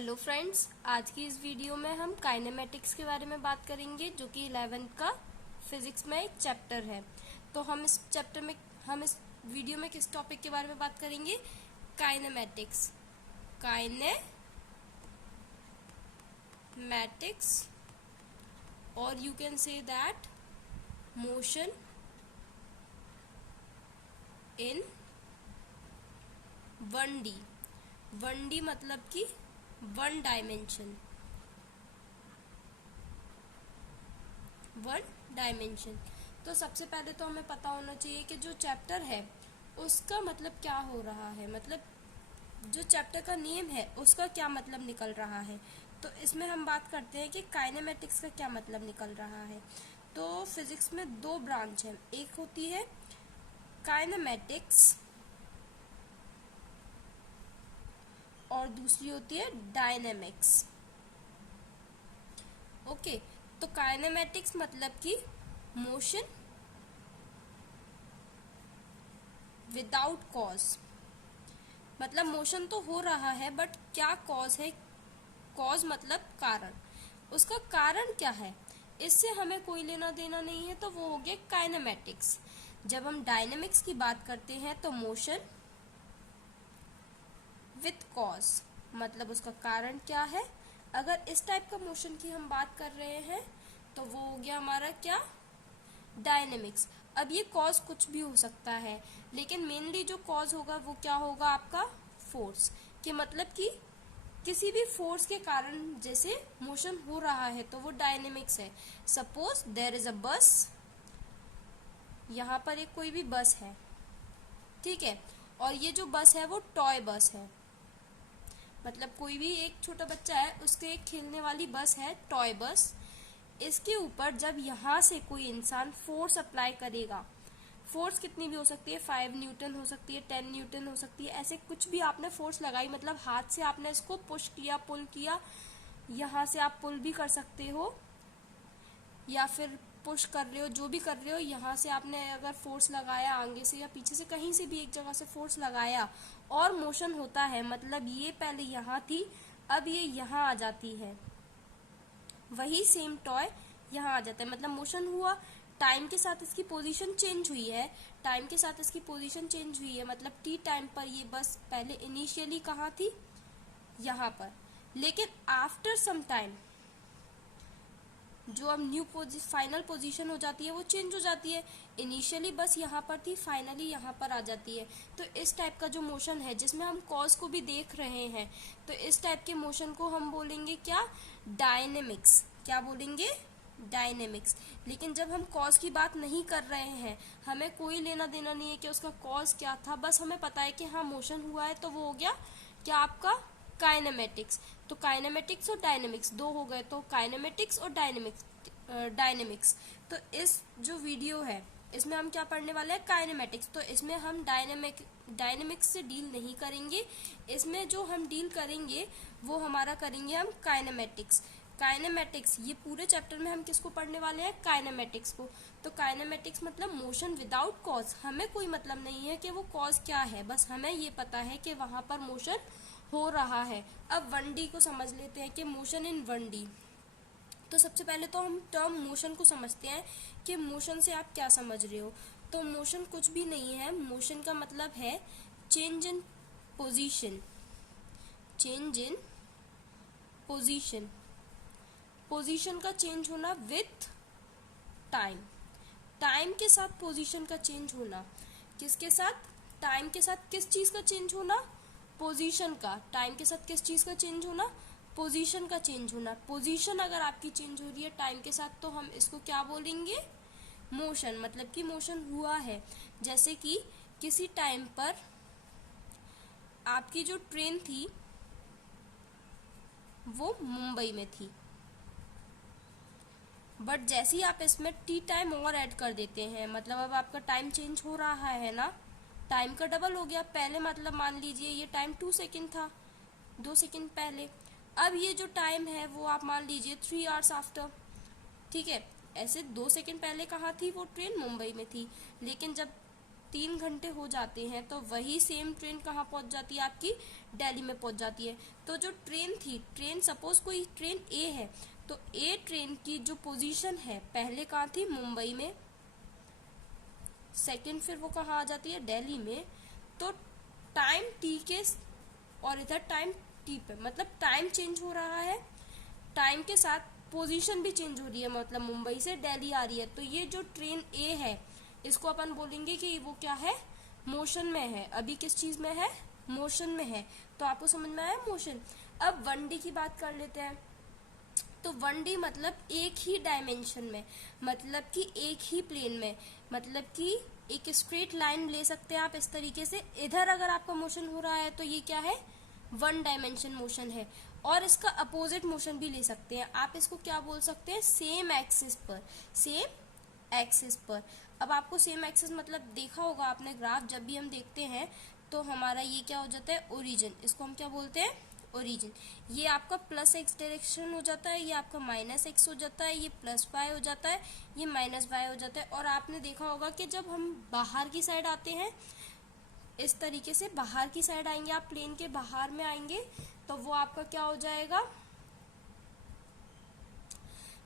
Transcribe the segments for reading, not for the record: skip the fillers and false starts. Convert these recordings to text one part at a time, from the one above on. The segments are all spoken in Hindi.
हेलो फ्रेंड्स, आज की इस वीडियो में हम काइनेमेटिक्स के बारे में बात करेंगे जो कि 11th का फिजिक्स में एक चैप्टर है। तो हम इस वीडियो में किस टॉपिक के बारे में बात करेंगे? काइनेमेटिक्स। काइनेमेटिक्स और you can say that motion in 1D। 1D मतलब कि वन डायमेंशन। तो सबसे पहले तो हमें पता होना चाहिए कि जो चैप्टर है उसका मतलब क्या हो रहा है, मतलब जो चैप्टर का नेम है उसका क्या मतलब निकल रहा है। तो इसमें हम बात करते हैं कि काइनेमेटिक्स का क्या मतलब निकल रहा है। तो फिजिक्स में दो ब्रांच है, एक होती है काइनेमेटिक्स और दूसरी होती है डायनेमिक्स। ओके, तो काइनेमेटिक्स मतलब कि मोशन विदाउट कॉज, मतलब मोशन तो हो रहा है बट क्या कॉज है। कॉज मतलब कारण, उसका कारण क्या है इससे हमें कोई लेना देना नहीं है, तो वो हो गया काइनेमेटिक्स। जब हम डायनेमिक्स की बात करते हैं तो मोशन विथ कॉज, मतलब उसका कारण क्या है। अगर इस टाइप का मोशन की हम बात कर रहे हैं तो वो हो गया हमारा क्या, डायनेमिक्स। अब ये कॉज कुछ भी हो सकता है, लेकिन मेनली जो कॉज होगा वो क्या होगा आपका, फोर्स। कि मतलब कि किसी भी फोर्स के कारण जैसे मोशन हो रहा है तो वो डायनेमिक्स है। सपोज देयर इज अ बस, यहाँ पर एक कोई भी बस है, ठीक है, और ये जो बस है वो टॉय बस है, मतलब कोई भी एक छोटा बच्चा है उसके एक खेलने वाली बस है, टॉय बस। इसके ऊपर जब यहाँ से कोई इंसान फोर्स अप्लाई करेगा, फोर्स कितनी भी हो सकती है, 5 न्यूटन हो सकती है, 10 न्यूटन हो सकती है, ऐसे कुछ भी आपने फोर्स लगाई, मतलब हाथ से आपने इसको पुश किया, पुल किया, यहाँ से आप पुल भी कर सकते हो या फिर पुश कर रहे हो, जो भी कर रहे हो, यहाँ से आपने अगर फोर्स लगाया आगे से या पीछे से कहीं से भी एक जगह से फोर्स लगाया और मोशन होता है, मतलब ये पहले यहाँ थी अब ये यहाँ आ जाती है, वही सेम टॉय यहाँ आ जाता है, मतलब मोशन हुआ, टाइम के साथ इसकी पोजीशन चेंज हुई है, टाइम के साथ इसकी पोजीशन चेंज हुई है, मतलब टी टाइम पर ये बस पहले इनिशियली कहाँ थी, यहाँ पर, लेकिन आफ्टर सम टाइम जो अब न्यू फाइनल पोजीशन हो जाती है वो चेंज हो जाती है। इनिशियली बस यहाँ पर थी, फाइनली यहाँ पर आ जाती है। तो इस टाइप का जो मोशन है जिसमें हम कॉज को भी देख रहे हैं, तो इस टाइप के मोशन को हम बोलेंगे क्या, डायनेमिक्स। क्या बोलेंगे, डायनेमिक्स। लेकिन जब हम कॉज की बात नहीं कर रहे हैं, हमें कोई लेना देना नहीं है कि उसका कॉज क्या था, बस हमें पता है कि हाँ मोशन हुआ है, तो वो हो गया क्या आपका, काइनेमेटिक्स। तो काइनेमेटिक्स और डायनेमिक्स दो हो गए, तो काइनेमेटिक्स और डायनेमिक्स। तो इस जो वीडियो है इसमें हम क्या पढ़ने वाले हैं, काइनेमेटिक्स। तो इसमें हम डायनेमिक्स से डील नहीं करेंगे, इसमें जो हम डील करेंगे वो हमारा करेंगे हम काइनेमेटिक्स। काइनेमेटिक्स, ये पूरे चैप्टर में हम किसको पढ़ने वाले हैं, काइनेमेटिक्स को। तो काइनेमेटिक्स मतलब मोशन विदाउट कॉज, हमें कोई मतलब नहीं है कि वो कॉज क्या है, बस हमें ये पता है कि वहां पर मोशन हो रहा है। अब 1D को समझ लेते हैं कि मोशन इन 1D। तो सबसे पहले तो हम टर्म मोशन को समझते हैं कि मोशन से आप क्या समझ रहे हो। तो मोशन कुछ भी नहीं है, मोशन का मतलब है change in position. Change in position, position का चेंज होना विथ टाइम, टाइम के साथ पोजीशन का चेंज होना। किसके साथ, टाइम के साथ किस चीज का चेंज होना, पोजीशन का। टाइम के साथ किस चीज का चेंज होना, पोजीशन का चेंज होना। पोजीशन अगर आपकी चेंज हो रही है टाइम के साथ तो हम इसको क्या बोलेंगे, मोशन, मतलब कि मोशन हुआ है। जैसे कि किसी टाइम पर आपकी जो ट्रेन थी वो मुंबई में थी, बट जैसे ही आप इसमें टी टाइम और ऐड कर देते हैं, मतलब अब आपका टाइम चेंज हो रहा है ना, टाइम का डबल हो गया। पहले मतलब मान लीजिए ये टाइम 2 सेकेंड था, 2 सेकेंड पहले, अब ये जो टाइम है वो आप मान लीजिए 3 आवर्स आफ्टर, ठीक है। ऐसे 2 सेकेंड पहले कहाँ थी वो ट्रेन, मुंबई में थी, लेकिन जब 3 घंटे हो जाते हैं तो वही सेम ट्रेन कहाँ पहुंच जाती है, आपकी दिल्ली में पहुंच जाती है। तो जो ट्रेन थी, ट्रेन सपोज कोई ट्रेन ए है, तो ए ट्रेन की जो पोजीशन है पहले कहाँ थी, मुंबई में, सेकंड फिर वो कहाँ आ जाती है, दिल्ली में। तो टाइम टी के और इधर टाइम टी पे, मतलब टाइम चेंज हो रहा है, टाइम के साथ पोजीशन भी चेंज हो रही है, मतलब मुंबई से दिल्ली आ रही है। तो ये जो ट्रेन ए है इसको अपन बोलेंगे कि वो क्या है, मोशन में है। अभी किस चीज में है, मोशन में है। तो आपको समझ में आया मोशन। अब 1D की बात कर लेते हैं। तो 1D मतलब एक ही डायमेंशन में, मतलब कि एक ही प्लेन में, मतलब कि एक स्ट्रेट लाइन ले सकते हैं आप इस तरीके से। इधर अगर आपका मोशन हो रहा है तो ये क्या है, 1 डायमेंशन मोशन है। और इसका अपोजिट मोशन भी ले सकते हैं आप, इसको क्या बोल सकते हैं, सेम एक्सिस पर, सेम एक्सिस पर। अब आपको सेम एक्सिस मतलब देखा होगा आपने ग्राफ, जब भी हम देखते हैं तो हमारा ये क्या हो जाता है, ओरिजिन, इसको हम क्या बोलते हैं, ओरिजिन। ये आपका +x डायरेक्शन हो जाता है, ये आपका -x हो जाता है, ये +y हो जाता है, ये -y हो जाता है। और आपने देखा होगा कि जब हम बाहर की साइड आते हैं, इस तरीके से बाहर की साइड आएंगे, आप प्लेन के बाहर में आएंगे तो वो आपका क्या हो जाएगा,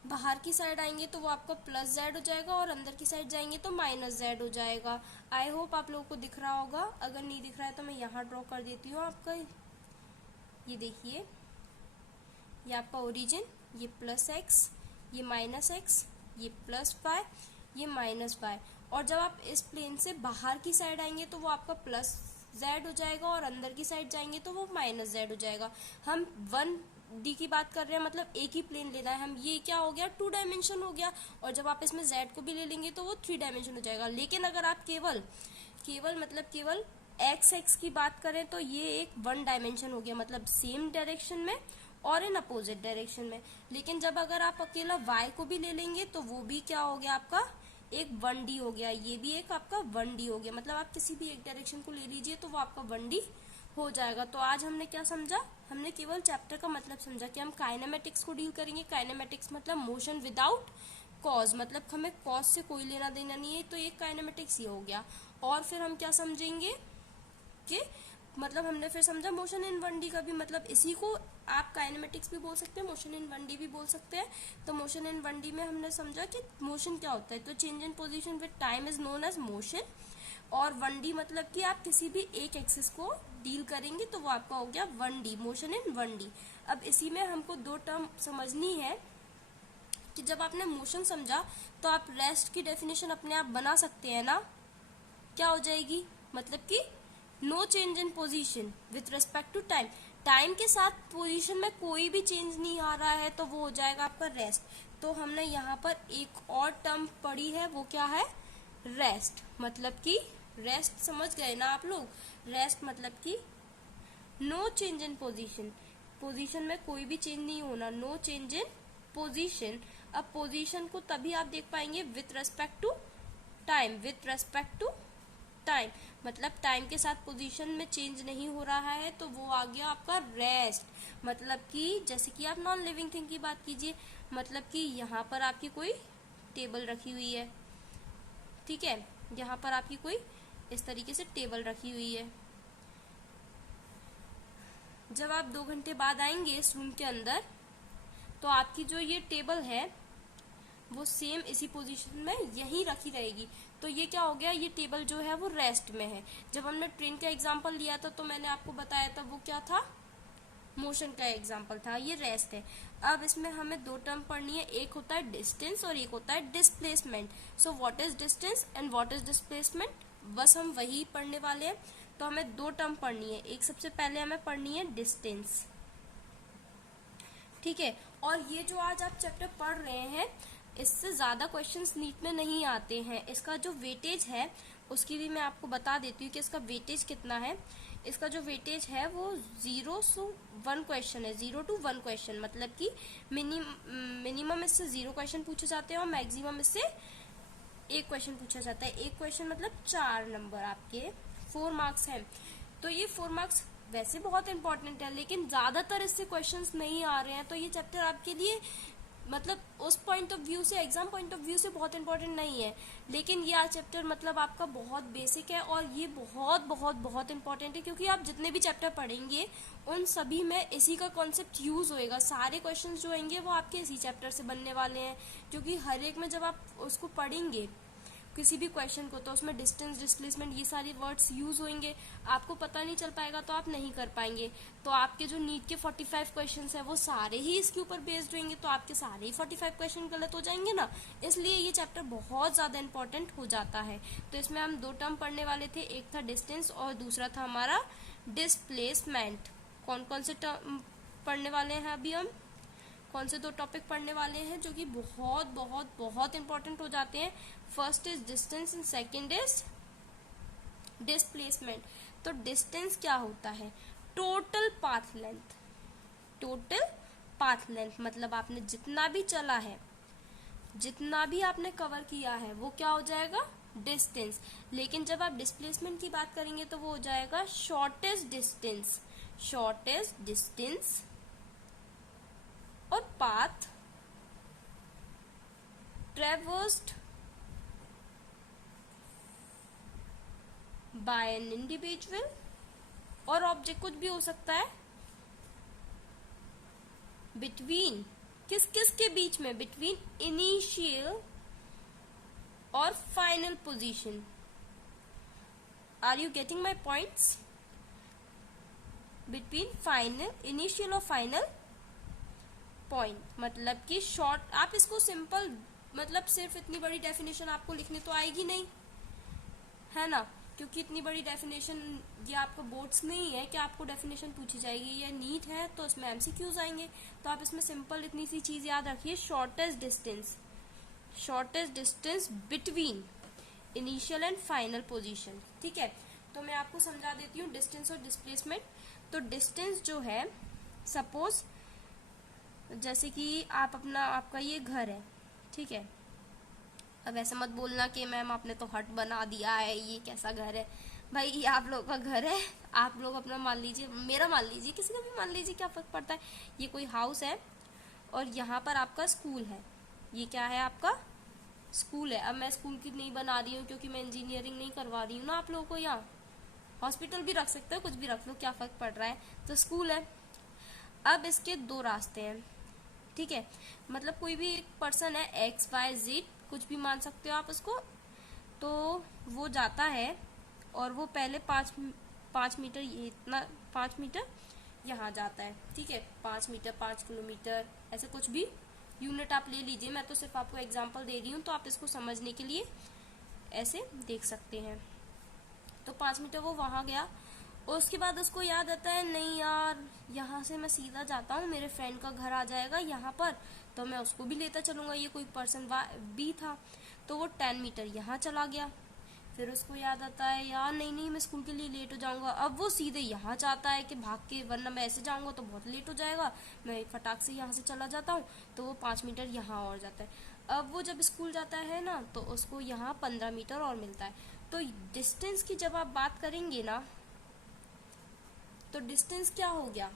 बाहर की साइड आएंगे तो वो आपका +z हो जाएगा, और अंदर की साइड जाएंगे तो -z हो जाएगा। आई होप आप लोगों को दिख रहा होगा। अगर नहीं दिख रहा है तो मैं यहाँ ड्रॉ कर देती हूँ आपका। ये देखिए, ये आपका ओरिजिन, ये +x, ये -x, ये +y, ये -y। और जब आप इस प्लेन से बाहर की साइड आएंगे तो वो आपका +z हो जाएगा, और अंदर की साइड जाएंगे तो वो -z हो जाएगा। हम 1D की बात कर रहे हैं, मतलब एक ही प्लेन लेना है हम। ये क्या हो गया, 2 डायमेंशन हो गया। और जब आप इसमें z को भी ले लेंगे तो वो 3 डायमेंशन हो जाएगा। लेकिन अगर आप केवल x की बात करें तो ये एक 1 डायमेंशन हो गया, मतलब सेम डायरेक्शन में और इन अपोजिट डायरेक्शन में। लेकिन जब अगर आप अकेला y को भी ले लेंगे तो वो भी क्या हो गया, आपका एक 1D हो गया। ये भी एक आपका 1D हो गया, मतलब आप किसी भी एक डायरेक्शन को ले लीजिए तो वो आपका 1D हो जाएगा। तो आज हमने क्या समझा, हमने केवल चैप्टर का मतलब समझा कि हम काइनेमेटिक्स को डील करेंगे। काइनेमेटिक्स मतलब मोशन विदाउट कॉज, मतलब हमें कॉज से कोई लेना देना नहीं है, तो एक काइनेमेटिक्स ये हो गया। और फिर हम क्या समझेंगे कि मतलब हमने फिर समझा मोशन इन 1D का भी, मतलब इसी को आप काइनेमेटिक्स भी बोल सकते हैं, मोशन इन 1D भी बोल सकते हैं। तो मोशन इन 1D में हमने समझा कि मोशन क्या होता है, तो change in position with time is known as motion. और 1D मतलब कि आप किसी भी एक एक्सिस को डील करेंगे तो वो आपका हो गया 1D, मोशन इन 1D। अब इसी में हमको 2 टर्म समझनी है कि जब आपने मोशन समझा तो आप रेस्ट की डेफिनेशन अपने आप बना सकते हैं ना। क्या हो जाएगी, मतलब कि no change in position with respect to time, time के साथ पोजीशन में कोई भी चेंज नहीं आ रहा है तो वो हो जाएगा आपका रेस्ट। तो हमने यहाँ पर एक और टर्म पढ़ी है, वो क्या है, रेस्ट। मतलब कि रेस्ट समझ गए ना आप लोग, रेस्ट मतलब कि no change in position, position में कोई भी चेंज नहीं होना, नो चेंज इन पोजीशन। अब पोजीशन को तभी आप देख पाएंगे with respect to time, with respect to time, मतलब टाइम के साथ पोजीशन में चेंज नहीं हो रहा है तो वो आ गया आपका रेस्ट। मतलब कि जैसे कि आप नॉन लिविंग थिंग की बात कीजिए, मतलब कि यहाँ पर आपकी कोई टेबल रखी हुई है, ठीक है, यहाँ पर आपकी कोई इस तरीके से टेबल रखी हुई है। जब आप 2 घंटे बाद आएंगे इस रूम के अंदर तो आपकी जो ये टेबल है वो सेम इसी पोजीशन में यहीं रखी रहेगी। तो ये क्या हो गया, ये टेबल जो है वो रेस्ट में है। जब हमने ट्रेन का एग्जांपल लिया था तो मैंने आपको बताया था वो क्या था, मोशन का एग्जांपल था, ये रेस्ट है। अब इसमें हमें 2 टर्म पढ़नी है, एक होता है डिस्टेंस और एक होता है displacement. So what is distance and what is displacement, बस हम वही पढ़ने वाले हैं। तो हमें 2 टर्म पढ़नी है, एक सबसे पहले हमें पढ़नी है डिस्टेंस, ठीक है। और ये जो आज आप चैप्टर पढ़ रहे हैं इससे ज्यादा क्वेश्चंस नीट में नहीं आते हैं। इसका जो वेटेज है उसकी भी मैं आपको बता देती हूँ कि इसका वेटेज कितना है। इसका जो वेटेज है वो 0 to 1 क्वेश्चन है, 0 to 1 क्वेश्चन, मतलब कि मिनिमम इससे 0 क्वेश्चन पूछे जाते हैं और मैक्सिमम इससे 1 क्वेश्चन पूछा जाता है। 1 क्वेश्चन मतलब 4 नंबर आपके, 4 मार्क्स है। तो ये 4 मार्क्स वैसे बहुत इंपॉर्टेंट है, लेकिन ज्यादातर इससे क्वेश्चंस नहीं आ रहे हैं। तो ये चैप्टर आपके लिए मतलब उस पॉइंट ऑफ व्यू से, एग्जाम पॉइंट ऑफ व्यू से बहुत इंपॉर्टेंट नहीं है, लेकिन ये चैप्टर मतलब आपका बहुत बेसिक है और ये बहुत बहुत बहुत इंपॉर्टेंट है, क्योंकि आप जितने भी चैप्टर पढ़ेंगे उन सभी में इसी का कॉन्सेप्ट यूज होएगा। सारे क्वेश्चंस जो होंगे वो आपके इसी चैप्टर से बनने वाले हैं, क्योंकि हर एक में जब आप उसको पढ़ेंगे किसी भी क्वेश्चन को, तो उसमें डिस्टेंस, डिस्प्लेसमेंट, ये सारे वर्ड्स यूज होंगे, आपको पता नहीं चल पाएगा तो आप नहीं कर पाएंगे। तो आपके जो नीट के 45 क्वेश्चंस हैं वो सारे ही इसके ऊपर बेस्ड होंगे, तो आपके सारे ही 45 क्वेश्चन गलत हो जाएंगे ना। इसलिए ये चैप्टर बहुत ज़्यादा इंपॉर्टेंट हो जाता है। तो इसमें हम 2 टर्म पढ़ने वाले थे, एक था डिस्टेंस और दूसरा था हमारा डिस्प्लेसमेंट। कौन कौन से टर्म पढ़ने वाले हैं अभी हम? कौन से 2 टॉपिक पढ़ने वाले हैं जो कि बहुत बहुत बहुत इंपॉर्टेंट हो जाते हैं? First is distance and second is displacement. तो डिस्टेंस क्या होता है? Total path length. Total path length मतलब आपने जितना भी चला है, जितना भी आपने कवर किया है, वो क्या हो जाएगा? डिस्टेंस। लेकिन जब आप डिस्प्लेसमेंट की बात करेंगे तो वो हो जाएगा शॉर्टेस्ट डिस्टेंस। शॉर्टेस्ट डिस्टेंस और path traversed by an individual, और ऑब्जेक्ट कुछ भी हो सकता है, बिटवीन किस किस के बीच में? बिटवीन इनिशियल और final position. Are you getting my points? Between final, initial और फाइनल पॉइंट, मतलब कि शॉर्ट, आप इसको सिंपल, मतलब सिर्फ इतनी बड़ी डेफिनेशन आपको लिखने तो आएगी नहीं, है ना, क्योंकि इतनी बड़ी डेफिनेशन ये आपका बोर्ड्स नहीं है कि आपको डेफिनेशन पूछी जाएगी, ये नीट है तो इसमें एमसीक्यूज आएंगे। तो आप इसमें सिंपल इतनी सी चीज याद रखिए, shortest distance. Shortest distance between initial and final position. ठीक है, तो मैं आपको समझा देती हूँ डिस्टेंस और डिस्प्लेसमेंट। तो डिस्टेंस जो है, सपोज जैसे कि आप अपना, आपका ये घर है, ठीक है, अब ऐसे मत बोलना कि मैम आपने तो हट बना दिया है, ये कैसा घर है। भाई ये आप लोगों का घर है, आप लोग अपना मान लीजिए, मेरा मान लीजिए, किसी का भी मान लीजिए, क्या फर्क पड़ता है। ये कोई हाउस है और यहाँ पर आपका स्कूल है। ये क्या है? आपका स्कूल है। अब मैं स्कूल की नहीं बना रही हूँ क्योंकि मैं इंजीनियरिंग नहीं करवा रही हूँ ना आप लोगों को। यहाँ हॉस्पिटल भी रख सकते हो, कुछ भी रख लो, क्या फर्क पड़ रहा है। तो स्कूल है। अब इसके 2 रास्ते हैं, ठीक है, मतलब कोई भी एक पर्सन है, एक्स वाई जेड, कुछ भी मान सकते हो आप उसको, तो वो जाता है और वो पहले 5 मीटर, ये इतना 5 मीटर यहाँ जाता है, ठीक है, 5 मीटर, 5 किलोमीटर, ऐसे कुछ भी यूनिट आप ले लीजिए। मैं तो सिर्फ आपको एग्जांपल दे रही हूँ, तो आप इसको समझने के लिए ऐसे देख सकते हैं। तो 5 मीटर वो वहाँ गया, और उसके बाद उसको याद आता है, नहीं यार यहाँ से मैं सीधा जाता हूँ, मेरे फ्रेंड का घर आ जाएगा यहाँ पर, तो मैं उसको भी लेता चलूंगा। ये कोई पर्सन बी था, तो वो 10 मीटर यहाँ चला गया। फिर उसको याद आता है, यार नहीं नहीं मैं स्कूल के लिए लेट हो जाऊंगा। अब वो सीधे यहाँ चाहता है कि भाग के, वरना मैं ऐसे जाऊंगा तो बहुत लेट हो जाएगा, मैं फटाक से यहाँ से चला जाता हूँ। तो वो 5 मीटर यहाँ और जाता है। अब वो जब स्कूल जाता है ना, तो उसको यहाँ 15 मीटर और मिलता है। तो डिस्टेंस की जब आप बात करेंगे ना, तो डिस्टेंस क्या हो गया?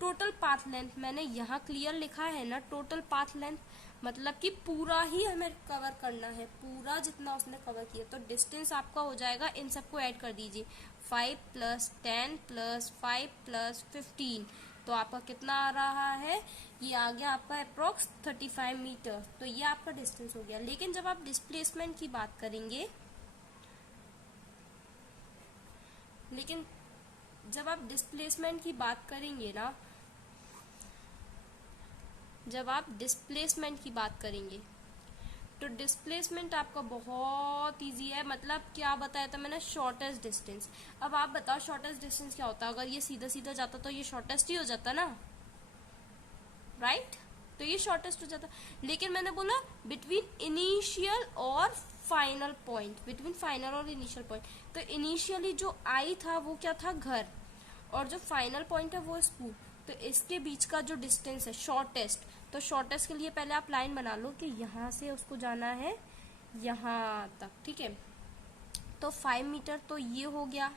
Total path length. मैंने यहाँ क्लियर लिखा है ना, टोटल पाथ लेंथ, मतलब कि पूरा ही हमें कवर करना है, पूरा जितना उसने कवर किया। तो डिस्टेंस आपका हो जाएगा, इन सबको ऐड कर दीजिए, 5 + 10 + 5 + 15, तो आपका कितना आ रहा है? ये आ गया आपका अप्रोक्स 35 मीटर। तो ये आपका डिस्टेंस हो गया। लेकिन जब आप डिस्प्लेसमेंट की बात करेंगे, लेकिन जब आप डिस्प्लेसमेंट की बात करेंगे ना, जब आप डिस्प्लेसमेंट की बात करेंगे, तो डिस्प्लेसमेंट आपका बहुत इजी है। मतलब क्या बताया था मैंने? Shortest distance. अब आप बताओ शॉर्टेस्ट डिस्टेंस क्या होता है? अगर ये सीधा सीधा जाता तो ये शॉर्टेस्ट ही हो जाता ना, राइट? तो ये शॉर्टेस्ट हो जाता। लेकिन मैंने बोला बिटवीन इनिशियल और फाइनल पॉइंट, बिटवीन फाइनल और इनिशियल पॉइंट। तो इनिशियली जो आई था वो क्या था? घर। और जो फाइनल पॉइंट है वो स्कूल। तो इसके बीच का जो डिस्टेंस है शॉर्टेस्ट, तो शॉर्टेस्ट के लिए पहले आप लाइन बना लो कि यहाँ से उसको जाना है यहाँ तक, ठीक है। तो 5 मीटर तो ये हो गया,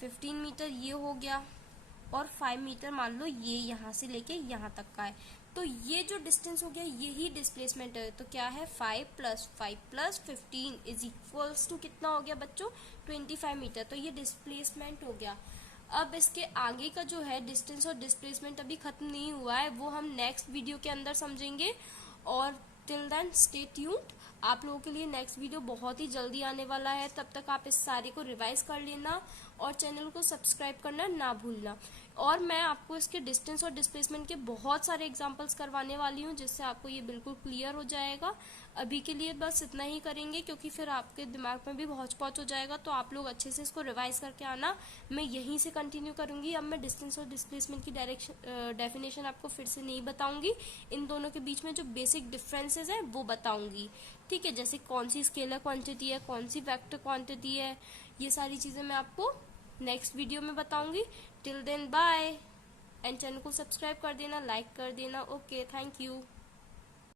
15 मीटर ये हो गया, और 5 मीटर मान लो ये यहाँ से लेके यहाँ तक का है। तो ये जो डिस्टेंस हो गया यही डिस्प्लेसमेंट है। तो क्या है 5 + 5 + 15 इज इक्वल्स टू कितना हो गया बच्चों 25 मीटर। तो ये डिस्प्लेसमेंट हो गया। अब इसके आगे का जो है डिस्टेंस और डिस्प्लेसमेंट अभी खत्म नहीं हुआ है, वो हम नेक्स्ट वीडियो के अंदर समझेंगे। और टिल देन स्टे ट्यून्ड। आप लोगों के लिए नेक्स्ट वीडियो बहुत ही जल्दी आने वाला है। तब तक आप इस सारे को रिवाइज कर लेना और चैनल को सब्सक्राइब करना ना भूलना। और मैं आपको इसके डिस्टेंस और डिस्प्लेसमेंट के बहुत सारे एग्जांपल्स करवाने वाली हूँ, जिससे आपको ये बिल्कुल क्लियर हो जाएगा। अभी के लिए बस इतना ही करेंगे, क्योंकि फिर आपके दिमाग में भी हौच पौच हो जाएगा। तो आप लोग अच्छे से इसको रिवाइज करके आना। मैं यहीं से कंटिन्यू करूंगी। अब मैं डिस्टेंस और डिस्प्लेसमेंट की डेफिनेशन आपको फिर से नहीं बताऊंगी। इन दोनों के बीच में जो बेसिक डिफरेंसेस है वो बताऊंगी। ठीक है, जैसे कौन सी स्केलर क्वांटिटी है, कौन सी वेक्टर क्वांटिटी है, ये सारी चीजें मैं आपको नेक्स्ट वीडियो में बताऊंगी। Till then bye, and channel को सब्सक्राइब कर देना, लाइक कर देना। Okay, thank you.